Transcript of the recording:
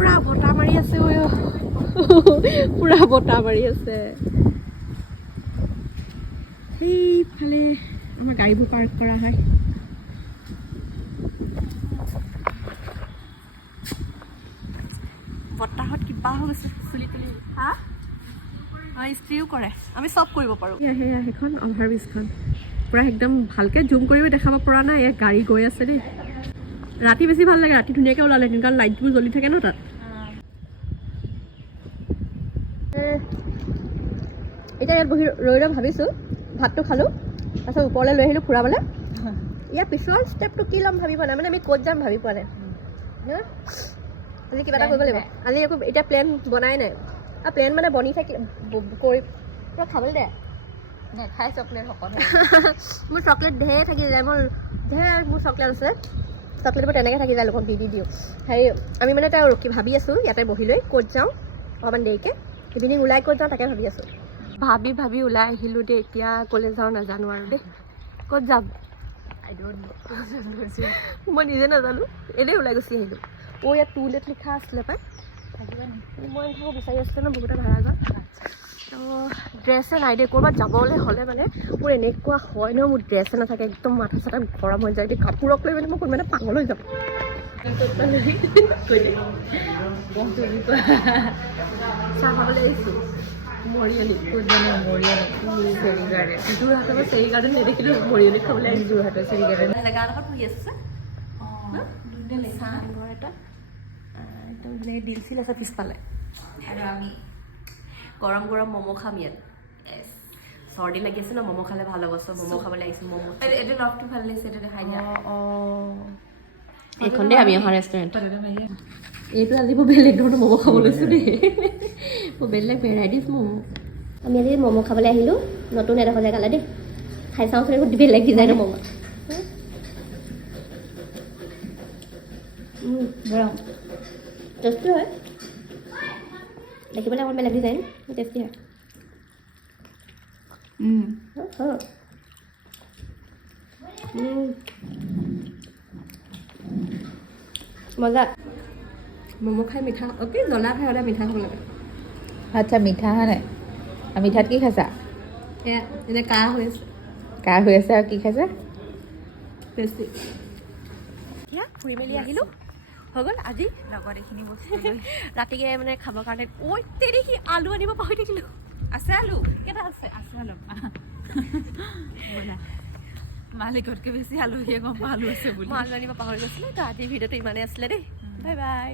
পুৰা বতাহ মাৰি আছে ঐ পুৰা বতাহ মাৰি আছে সেইফালে আমাৰ গাড়ীবোৰ পাৰ্ক কৰা হয় বতাহত কিবা হৈ গৈছে চুলি তুলি হা স্ত্ৰীও কৰে আমি চব কৰিব পাৰোঁ সেয়া সেইখন অভাৰব্ৰিজখন পুৰা একদম ভালকৈ জুম কৰি দেখাব পৰা নাই ইয়াত গাড়ী গৈ আছে দেই ৰাতি বেছি ভাল লাগে ৰাতি ধুনীয়াকৈ ওলালে কাৰণ লাইটবোৰ জ্বলি থাকে ন তাত এতিয়া ইয়াত বহি ৰৈ ভাবিছোঁ ভাতটো খালোঁ তাৰপিছত ওপৰলৈ লৈ আহিলোঁ ফুৰাবলৈ ইয়াৰ পিছৰ ষ্টেপটো কি ল'ম ভাবি পোৱা নাই মানে আমি ক'ত যাম ভাবি পোৱা নাই আজি কিবা এটা কৰিব লাগিব আজি একো এতিয়া প্লেন বনাই নাই আৰু প্লেন মানে বনি থাকি কৰি পুৰা খাবলৈ দে নেখাই চকলেট সকলো মোৰ চকলেট ঢেৰ থাকি যায় মোৰ চকলেট আছে চকলেটবোৰ তেনেকৈ থাকি যায় লোকক দি দিওঁ হেৰি আমি মানে তেওঁ ৰখি ভাবি আছোঁ ইয়াতে বহি লৈ ক'ত যাওঁ অকণমান দেৰিকৈ ইভিনিং ওলাই ক'ত যাওঁ তাকে ভাবি আছোঁ ভাবি ওলাই আহিলোঁ দেই এতিয়া ক'লে যাওঁ নাজানো আৰু দেই ক'ত যাম মই নিজে নাজানো এনেই ওলাই গুচি আহিলোঁ ইয়াত টুলেট লিখা আছিলে পাই মই এনেকৈ বিচাৰি আছিলোঁ ন বহুতে ভাড়া ঘৰ ড্ৰেছে নাই দেই ক'ৰবাত যাবলৈ হ'লে মানে মোৰ এনেকুৱা হয় ন মোৰ ড্ৰেছে নাথাকে একদম মাথা চাথা গৰম হৈ যায় দেই কাপোৰক লৈ মানে মই কোনোবা পাগল হৈ যাম চাহ খাবলৈ আহিছোঁ মৰিয়নি যোৰহাটৰ মই চেৰি গাৰ্ডেন নেদেখিলোঁ মৰিয়নি খাবলৈ আহিছোঁ যোৰহাটৰ চেৰি গাৰ্ডেন জেগা এডোখৰত ফুৰি আছে চাহ ঘৰ এটা একদম ধুনীয়াকৈ দিল চিল আছে পিছফালে আৰু আমি গৰম ম'ম' খাম ইয়াত চৰ্দি লাগি আছে ন ম'ম' খালে ভাল হ'ব চব ম'ম' খাবলৈ আহিছোঁ ম'ম' এইটো লফটো ভাল লাগিছে এইটো দেখাই দিয়া এইখনেই আমি অহা ৰেষ্টুৰেণ্ট এইটো আজি মই বেলেগ ধৰণৰ ম'ম' খাব লৈছোঁ দেই মই বেলেগ ভেৰাইটিজ ম'ম' আমি আজি ম'ম' খাবলৈ আহিলোঁ নতুন এডোখৰ জেগালৈ দেই খাই চাওঁচোন এইবোৰ বেলেগ ডিজাইনৰ ম'ম' টেষ্টি হয় দেখিবলৈ অকণ বেলেগ ডিজাইন টেষ্টি হয় মজা ম'ম' খাই মিঠা অ'কে জ্বলা খাই সদায় মিঠা খাব লাগে আচ্ছা মিঠা হয় নাই মিঠাত কি খাইছা এয়া এনে কাহ হৈ আছে আৰু কি খাইছা টেষ্টি এতিয়া ফুৰি মেলি আহিলোঁ হৈ গ'ল আজি লগত এইখিনি বস্তু ৰাতিকে মানে খাবৰ কাৰণে সি আলু আনিব পাহৰি থাকিলোঁ আছে আলু কেইটা আছে আলু মালিকতকৈ বেছি আলুহে গম পাওঁ আলু আছে বুলি মই আলু আনিব পাহৰি গৈছিলোঁ তো আজিৰ ভিডিঅ'টো ইমানেই আছিলে দেই বাই বাই